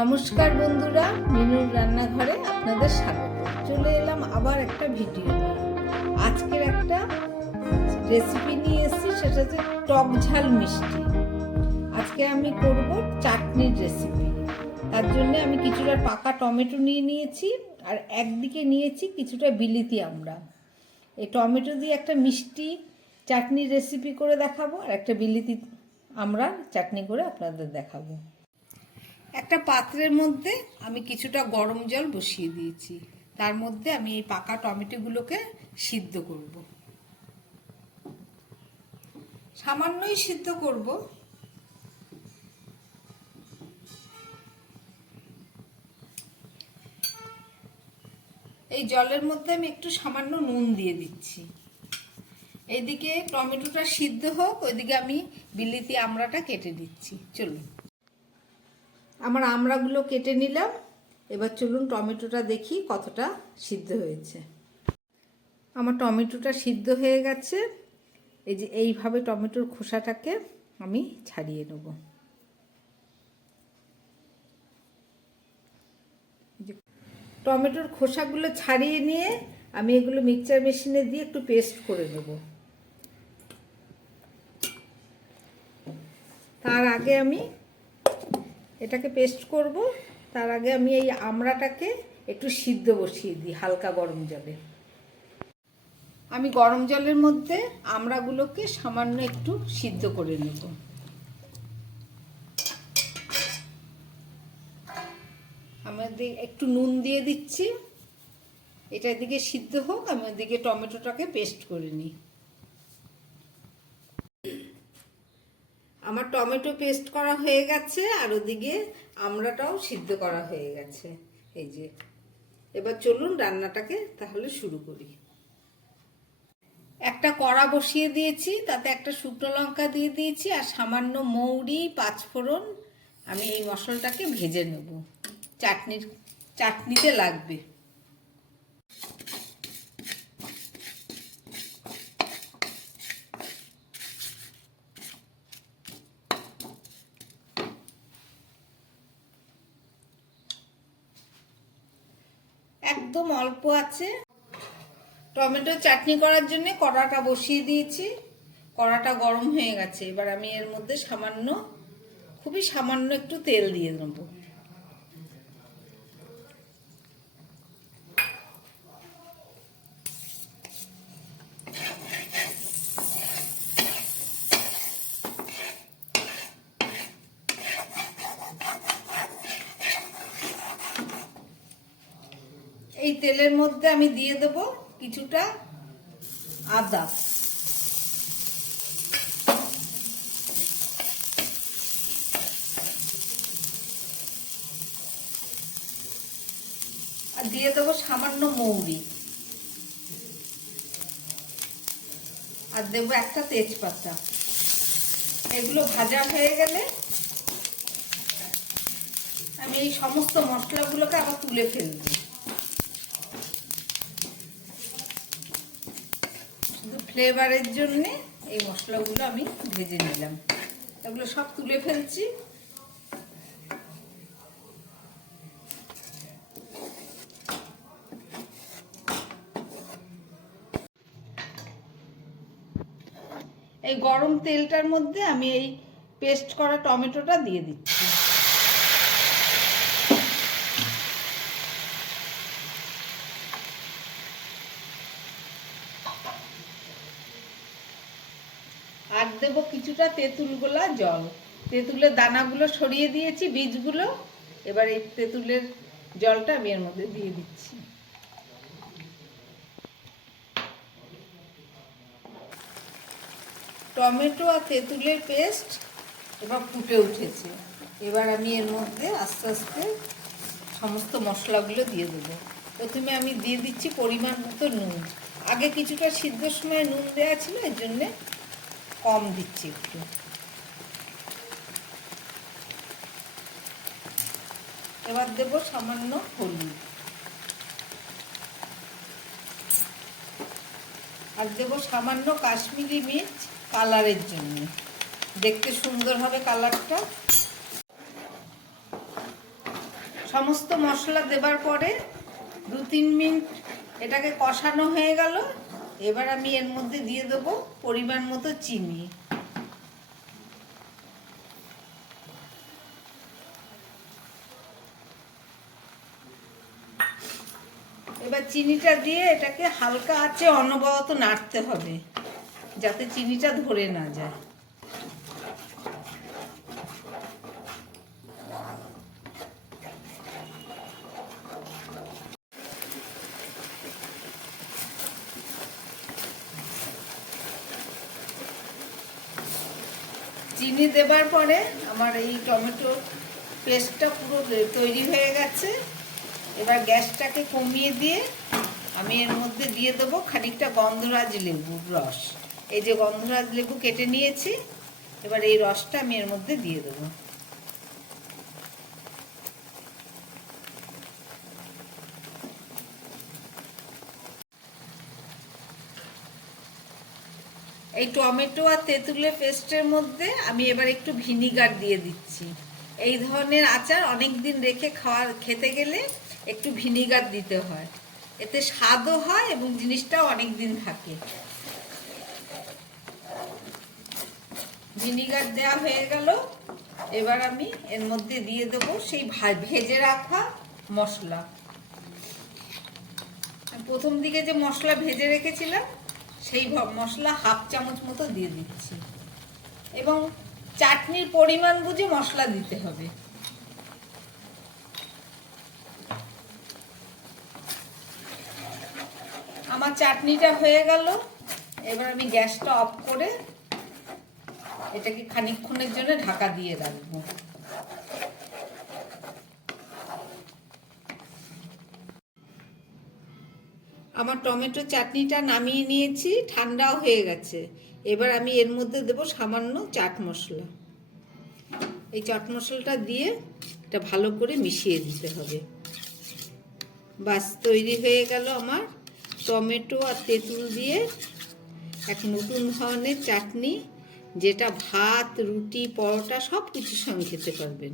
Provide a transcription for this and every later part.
নমস্কার বন্ধুরা, মিনুর রান্নাঘরে আপনাদের স্বাগত। চলে এলাম আবার একটা ভিডিও আজকের একটা রেসিপি নিয়ে এসেছি, সেটা হচ্ছে টক ঝাল মিষ্টি। আজকে আমি করব চাটনির রেসিপি তার জন্য আমি কিছুটা পাকা টমেটো নিয়ে নিয়েছি, আর একদিকে নিয়েছি কিছুটা বিলিতি আমরা। এই টমেটো দিয়ে একটা মিষ্টি চাটনির রেসিপি করে দেখাবো, আর একটা বিলিতি আমরা চাটনি করে আপনাদের দেখাবো। একটা পাত্রের মধ্যে আমি কিছুটা গরম জল বসিয়ে দিয়েছি। তার মধ্যে আমি এই পাকা টমেটোগুলোকে সিদ্ধ করব। সামান্যই সিদ্ধ করব। এই জলের মধ্যে আমি একটু সামান্য নুন দিয়ে দিচ্ছি। এইদিকে টমেটোটা সিদ্ধ হোক, ওইদিকে আমি বিলিতি আমড়াটা কেটে দিচ্ছি চলুন। আমার আমড়াগুলো কেটে নিলাম। এবার চলুন টমেটোটা দেখি কতটা সিদ্ধ হয়েছে। আমার টমেটোটা সিদ্ধ হয়ে গেছে। এই যে এইভাবে টমেটোর খোসাটাকে আমি ছাড়িয়ে নেব। টমেটোর খোসাগুলো ছাড়িয়ে নিয়ে আমি এগুলো মিক্সচার মেশিনে দিয়ে একটু পেস্ট করে নেব। তার আগে আমি এটাকে পেস্ট করব। তার আগে আমি এই আমড়াটাকে একটু সিদ্ধ বসিয়ে দিই, হালকা গরম জলে। আমি গরম জলের মধ্যে আমড়াগুলোকে সামান্য একটু সিদ্ধ করে নেব। আমাদের একটু নুন দিয়ে দিচ্ছি। এটা এদিকে সিদ্ধ হোক, আমি ওদিকে টমেটোটাকে পেস্ট করে নিই। আমার টমেটো পেস্ট করা হয়ে গেছে আর ওদিকে আমড়াটাও সিদ্ধ করা হয়ে গেছে। এই যে, এবার চলুন রান্নাটাকে তাহলে শুরু করি। একটা কড়া বসিয়ে দিয়েছি, তাতে একটা শুকনো লঙ্কা দিয়ে দিয়েছি আর সামান্য মৌরি, পাঁচফোড়ন, আমি এই মশলাটাকে ভেজে নেব। চাটনির, চাটনিতে লাগবে। অল্প আছে। টমেটো চাটনি করার জন্য কড়াটা বসিয়ে দিয়েছি। কড়াটা গরম হয়ে গেছে। এবার আমি এর মধ্যে সামান্য, খুবই সামান্য একটু তেল দিয়ে দেব। এই তেলের মধ্যে আমি দিয়ে দেব কিছুটা আদা। আর দিয়ে দেবো সামান্য মৌরি। আর দেবো একটা তেজপাতা। এগুলো ভাজা হয়ে গেলে আমি এই সমস্ত মশলাগুলোকে আবার তুলে ফেলব। ফ্লেভারের জন্যে এই মশলাগুলো আমি ভেজে নিলাম। এগুলো সব তুলে ফেলছি। এই গরম তেলটার মধ্যে আমি এই পেস্ট করা টমেটোটা দিয়ে দিচ্ছি। দেব কিছুটা তেঁতুল গোলা জল। তেঁতুলের দানাগুলো সরিয়ে দিয়েছি, বীজগুলো। এবার এই তেঁতুলের জলটা আমি এর মধ্যে দিয়ে দিচ্ছি। টমেটো আর তেঁতুলের পেস্ট এবার ফুটে উঠেছে। এবার আমি এর মধ্যে আস্তে আস্তে সমস্ত মশলাগুলো দিয়ে দেবো। প্রথমে আমি দিয়ে দিচ্ছি পরিমাণ মতো নুন। আগে কিছুটা সিদ্ধর সময় নুন দেওয়া ছিল, এর জন্যে কম দিচ্ছি একটু। এবার দেব সামান্য হলুদ। আর দেব সামান্য কাশ্মীরি মির্চ কালারের জন্য। দেখতে সুন্দর হবে কালারটা। সমস্ত মশলা দেবার পরে দু তিন মিনিট এটাকে কষানো হয়ে গেল। এবার আমি এর মধ্যে দিয়ে দেবো পরিমাণ মতো চিনি। এবার চিনিটা দিয়ে এটাকে হালকা আছে অনবরত নাড়তে হবে, যাতে চিনিটা ধরে না যায়। দেবার পরে আমার এই টমেটো পেস্টটা পুরো তৈরি হয়ে গেছে। এবার গ্যাসটাকে কমিয়ে দিয়ে আমি এর মধ্যে দিয়ে দেবো খানিকটা গন্ধরাজ লেবুর রস। এই যে গন্ধরাজ লেবু কেটে নিয়েছি, এবার এই রসটা আমি এর মধ্যে দিয়ে দেবো। এই টমেটো আর তেঁতুলের পেস্টের মধ্যে আমি এবার একটু ভিনিগার দিয়ে দিচ্ছি। এই ধরনের আচার অনেক দিন রেখে খাওয়ার, খেতে গেলে একটু ভিনিগার দিতে হয়। এতে স্বাদও হয় এবং জিনিসটাও অনেক দিন থাকে। ভিনিগার দেওয়া হয়ে গেল। এবার আমি এর মধ্যে দিয়ে দেবো সেই ভেজে রাখা মশলা। প্রথম দিকে যে মশলা ভেজে রেখেছিলাম সেই মশলা হাফ চামচ মতো দিয়ে দিচ্ছি। এবং চাটনির পরিমাণ বুঝে মশলা দিতে হবে। আমার চাটনিটা হয়ে গেল। এবার আমি গ্যাসটা অফ করে এটাকে খানিকক্ষণের জন্য ঢাকা দিয়ে রাখব। আমার টমেটো চাটনিটা নামিয়ে নিয়েছি, ঠান্ডাও হয়ে গেছে। এবার আমি এর মধ্যে দেবো সামান্য চাট মশলা। এই চাট মশলাটা দিয়ে এটা ভালো করে মিশিয়ে দিতে হবে। বাস, তৈরি হয়ে গেল আমার টমেটো আর তেঁতুল দিয়ে এক নতুন ধরনের চাটনি, যেটা ভাত, রুটি, পরোটা সব কিছুর সঙ্গে খেতে পারবেন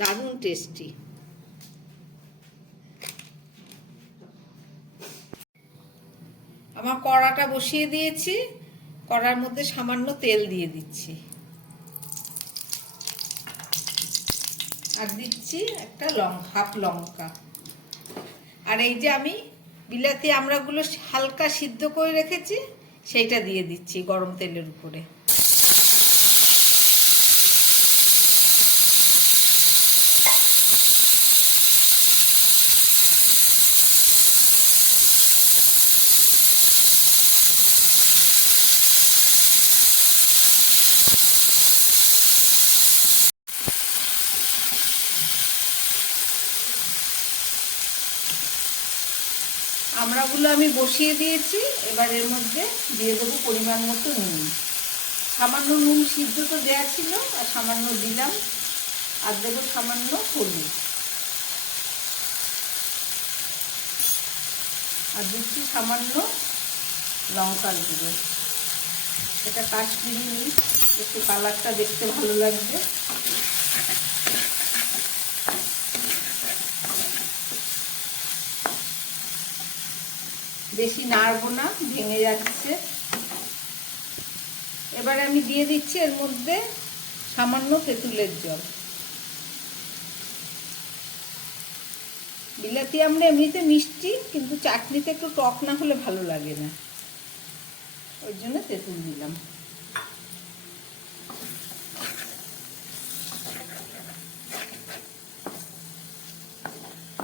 দারুণ টেস্টি আমার কড়াটা বসিয়ে দিয়েছি। কড়ার মধ্যে সামান্য তেল দিয়ে দিচ্ছি। আর দিচ্ছি একটা লং, হাফ লঙ্কা। আর এই যে আমি বিলাতি আমরাগুলো হালকা সিদ্ধ করে রেখেছি, সেইটা দিয়ে দিচ্ছি গরম তেলের উপরে। আমড়াগুলো আমি বসিয়ে দিয়েছি, এবার এর মধ্যে দিয়ে দেবো পরিমাণ মতো নুন। সামান্য নুন সিদ্ধ তো দেওয়া ছিল, আর সামান্য দিলাম, আর দেবো সামান্য হলুদ। আর দিচ্ছি সামান্য লঙ্কার গুঁড়ো। এটা কাশ্মীরি নুন একটু কালারটা দেখতে ভালো লাগবে। বেশি নাড়বো না, ভেঙে যাচ্ছে। এবার আমি দিয়ে দিচ্ছি এর মধ্যে সামান্য তেঁতুলের জল। বিলাতি আমরা এমনিতে মিষ্টি, কিন্তু চাটনিতে একটু টক না হলে ভালো লাগে না। ওই জন্য তেঁতুল দিলাম।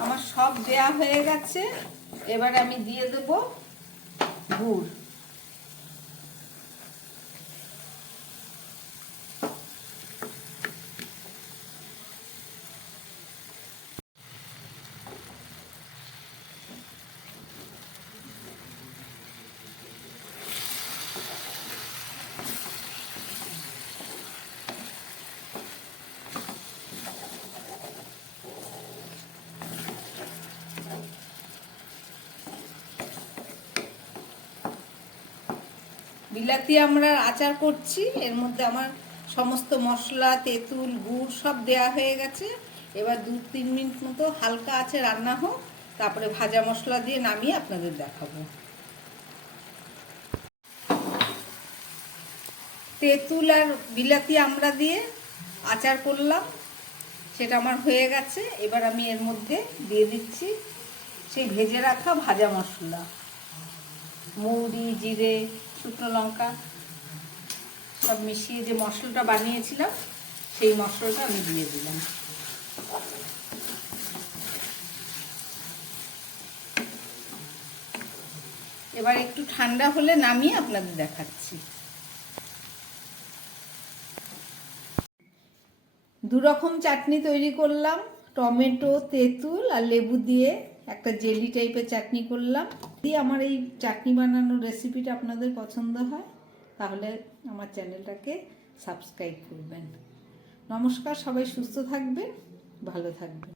আমার সব দেয়া হয়ে গেছে। এবার আমি দিয়ে দেব গুড়। বিলাতি আমরা আচার করছি। এর মধ্যে আমার সমস্ত মশলা, তেঁতুল, গুড় সব দেয়া হয়ে গেছে। এবার দু তিন মিনিট মতো হালকা আছে রান্না হোক, তারপরে ভাজা মশলা দিয়ে নামিয়ে আপনাদের দেখাবো। তেঁতুল আর বিলাতি আমরা দিয়ে আচার করলাম। সেটা আমার হয়ে গেছে। এবার আমি এর মধ্যে দিয়ে দিচ্ছি সেই ভেজে রাখা ভাজা মশলা। মৌরি, জিরে শুকনো লঙ্কা সব মিশিয়ে যে মশলাটা বানিয়েছিলাম, সেই মশলাটা আমি দিয়ে দিলাম। এবার একটু ঠান্ডা হলে নামিয়ে আপনাদের দেখাচ্ছি। দু রকম চাটনি তৈরি করলাম, টমেটো, তেঁতুল আর লেবু দিয়ে একটা জেলি টাইপের চাটনি করলাম। যদি আমার এই চাটনি বানানোর রেসিপিটা আপনাদের পছন্দ হয়, তাহলে আমার চ্যানেলটাকে সাবস্ক্রাইব করবেন। নমস্কার, সবাই সুস্থ থাকবেন, ভালো থাকবেন।